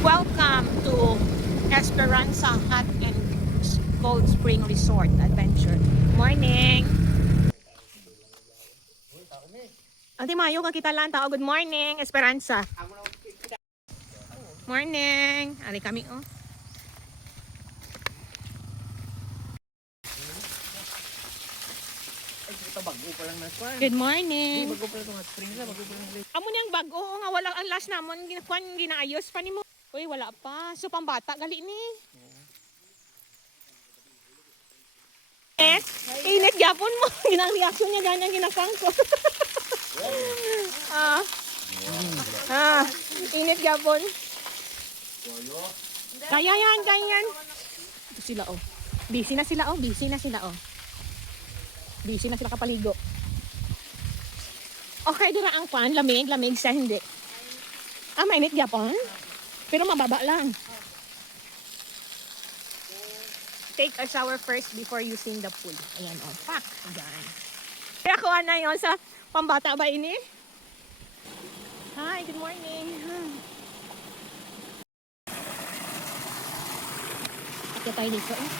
Welcome to Esperanza Hot and Cold Spring Resort Adventure. Morning! Ate Mayo, kakita lang tao. Good morning, Esperanza. Morning! Ali kami, oh. Good morning! Amo niyang bago, nga wala ang last namon, ginaayos pa ni mo. Uy, wala pa. So, pambata, gali ni. Init gyapon mo. Ginang reaction niya ganyan ginakang ko. Init gyapon. Kaya yan, kaya yan. Ito sila, oh. Busy na sila, oh. Busy na sila, oh. Busy na sila kapaligo. Okay, dira ang pan. Lamig sa hindi. Mainit gyapon. Pero mababa lang. Take a shower first before using the pool. Ayan, oh. Pak. Ayan. Kaya ako na yun sa pambata ba ini? Hi, good morning. Akit tayo dito, eh.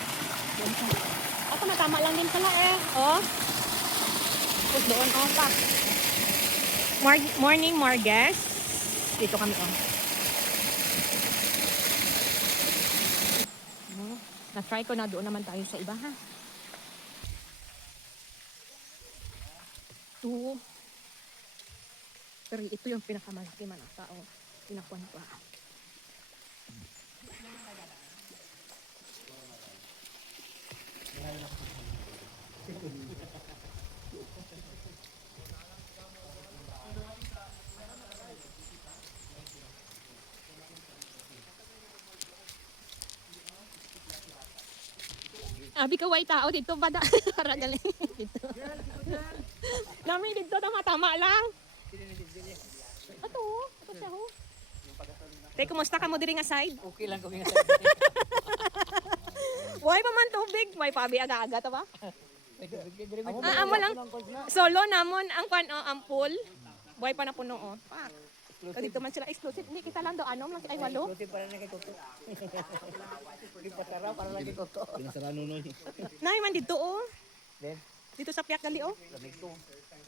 Ako natama lang din pala, eh. Oh. Tapos doon, oh. Pak. Morning, more guests. Dito kami, oh. Na-try ko na doon naman tayo sa iba, ha? Pero ito yung pinakamalaki man ang tao. Pinakuan pa. Abi ka way tao dito ba da? Para galing dito. Nami dito tama lang. Ato siya ho. Tay, kumusta ka mo diri nga side? Okay lang kami nga side. Way pa man tubig, may pabi aga-aga ta ba? Amo lang. Solo namon ang ang pool. Way pa na puno, oh. Pak. Dito man sila exclusive. Hindi kita lang do lang ay walo. Exclusive para na kay Toto. Di patara para lagi Toto. Pinasara nunoy. Nay man dito, oh. Ben, Dito sa piyak gali, oh. lamig to.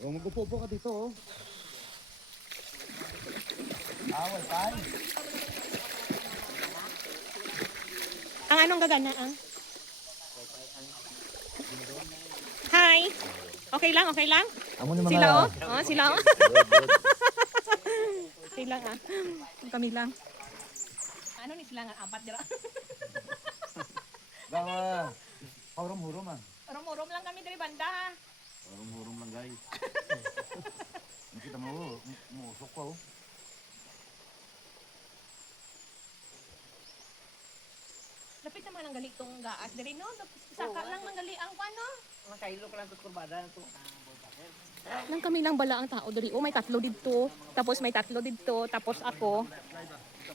O magpupo ka dito oh. Awal pan. Ang anong gagana, ah? Hi. Okay lang? Amo ni Sila, oh. Oh, sila, oh. Okay lang, ah. Kami lang. Ano ni sila nga? Apat dira. Gawa. Hurom-hurom ah. Urom-urom lang kami dari banda. Hurom-hurom lang guys. Nakita mo, musok pa oh. Lapit naman ang gali tong gaas diri, no? Saka lang ang gali ang ano? Mga kailo ko lang to kurbada na to. Nang kami lang bala ang tao diri. Oh, may tatlo dito. Tapos may tatlo dito. Tapos ako.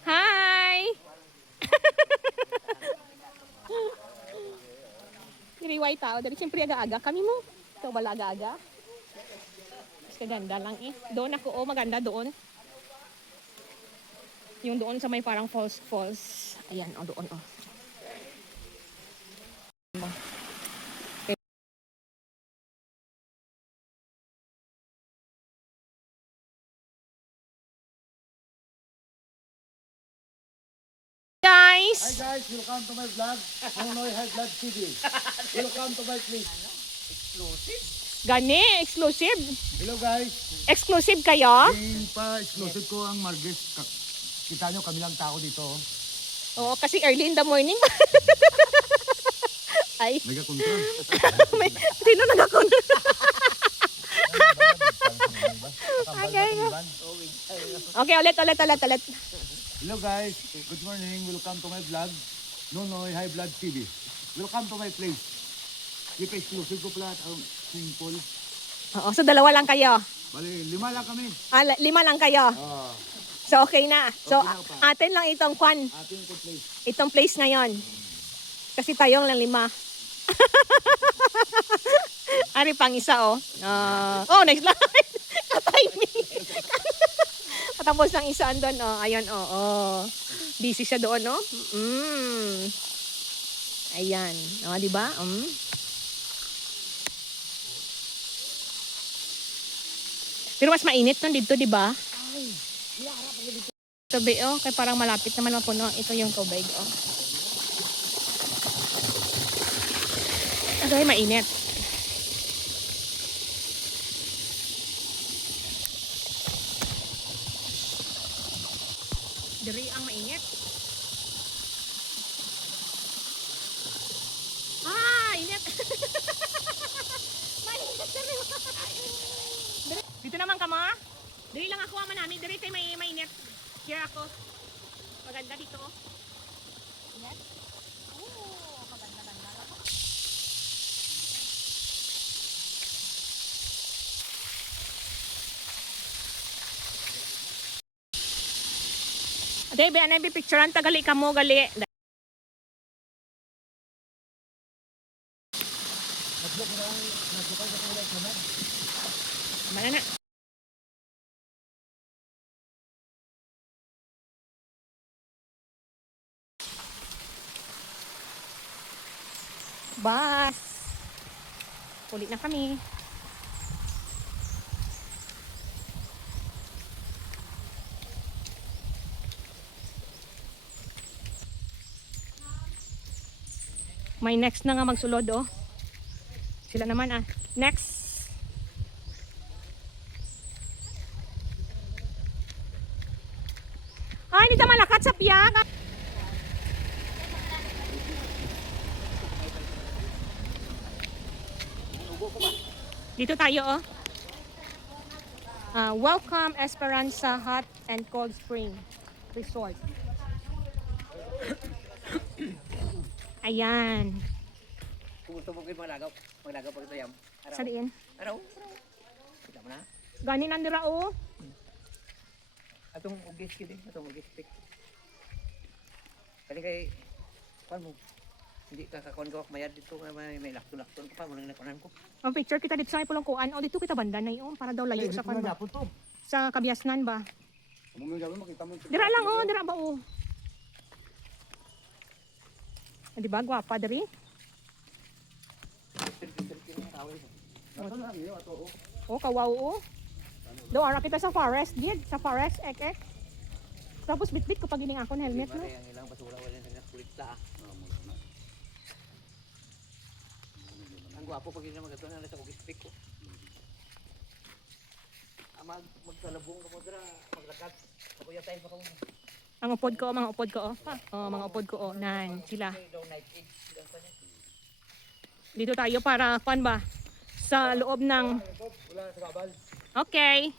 Hi! Diriway tao diri. Siyempre aga-aga kami mo. Ikaw bala aga-aga. Mas kaganda lang eh. Doon ako. Oh, maganda doon. Yung doon sa may parang falls. Ayan, oh, doon, oh. Hi Guys! guys, welcome to my vlog. Nonoy High Blood TV. Welcome to my place. Gani, exclusive. Hello guys. Exclusive kayo? Yung pa-exclusive ko ang Margis. Kita nyo kami lang tao dito oh. Oo, kasi early in the morning. Ay, Mega kontra. may sino nagakontra? Okay, ulit. Hello guys, good morning. Welcome to my vlog. Nonoy High Blood TV. Welcome to my place. Yung pa-exclusive ko pala ang swimming pool. Oo, so dalawa lang kayo. Bali, 5 lang kami. 5 lang kayo. Ah, So okay na. So Okay na pa. atin lang itong ating place. itong place ngayon. Kasi tayong lang 5. Ari pang isa, oh. Oh, next slide. Timing. Tapos ng isa andon, oh. Ayun, oh. Oh. Busy siya doon, no? Ayan. O, di ba? Pero mas mainit nun dito, di ba? Tabi, oh. Kaya parang malapit naman mapuno. Ito yung tubig, oh. Okay, mainit. Diri ang mainit. Init. Mainit diri. Dito naman ka mo? Diri lang ako ama namin. Diri kay may mainit. Here ako. Maganda dito, oh. Init? Oh, maganda-ganda lang. Ate, be anay picturean ta gali kamo gali. Mana na? Bus. Ulit na kami. May next na nga magsulod, oh. Sila naman, ah. Next. Ay, hindi ta malakat sa piyak. Dito tayo, oh. Welcome Esperanza Hot and Cold Spring Resort. Ayan. Kung gusto mo kayo maglagaw pa rin tayam. Sa diin? Araw. Kita mo na. Gani nandira, oh. Atong ugis kini, atong ugis pick. Kali kay kuan mo. Hindi ka kakon gawak mayad dito nga may lakton-lakton ka pa mo nang nakunan ko. Ang picture kita dito sa ipulongkuan. O dito kita banda na yun. Para daw layo sa kan ba? Sa Kabiasnan ba? Dira lang, oh. Dira ba, oh. Ah, diba? Gwapa, dari? Oh, kawaw, oh. Do ara kita sa forest, did. Sa forest, ek. Tapos bitbit ko pag gining akon helmet, no? Ang ilang basura wala nang kulit ta. Ang gwapo pag ina magato na sa ugis pick ko. Magsalabong ka mo dira, maglakad. Kuya tayo pa ko. Ang upod ko, mga upod ko, oh. Oh, mga upod ko, oh. Nan, sila. Dito tayo para, kuan ba? Sa loob ng... Okay.